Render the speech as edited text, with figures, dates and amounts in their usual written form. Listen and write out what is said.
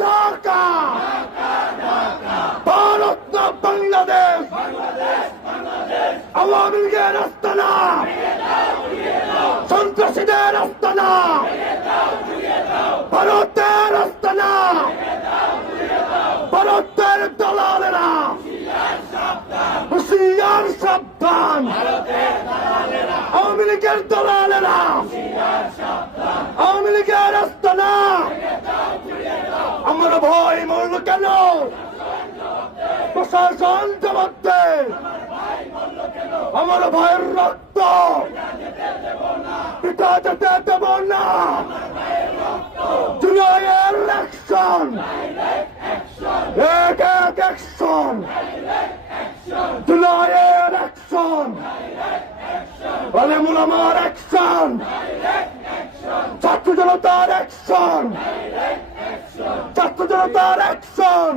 ঢাকা ভারত না বাংলাদেশ আওয়ামী লীগের আস্তানা সন্ত্রাসীদের আস্তানা ভারতের আস্তানা ভারতের দালালেরা হুঁশিয়ার সাবধান আওয়ামী লীগের দালালেরা আওয়ামী লীগের আস্তানা আমার ভয় মরল কেন প্রশাসন জবাব দে আমার ভাইয়ের রক্ত পিতা যেতে দেব না জুলাইয়ের ইলেকশন এক এক অ্যাকশন জুলাইয়ের অ্যাকশন বলে মুলামার অ্যাকশন ছাত্র জনতার অ্যাকশন ছাত্র জনতার অ্যাকশন